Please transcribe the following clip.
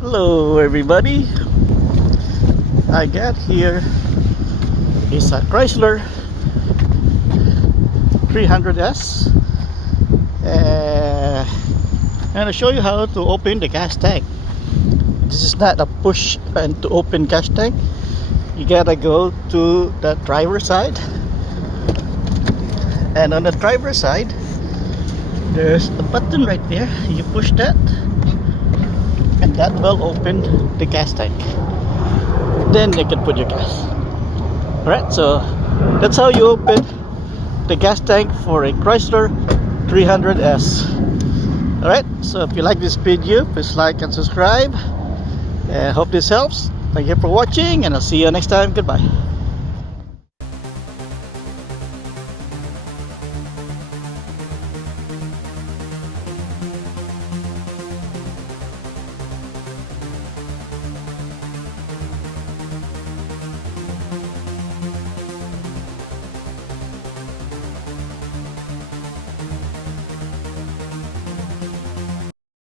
Hello everybody, I got here is a Chrysler 300s. I'm going to show you how to open the gas tank. This is not a push and to open gas tank. You gotta go to the driver's side, and on the driver's side there's a button right there. You push that and that will open the gas tank. Then you can put your gas. Alright, so that's how you open the gas tank for a Chrysler 300s. Alright, so if you like this video, please like and subscribe. I hope this helps. Thank you for watching, and I'll see you next time. Goodbye.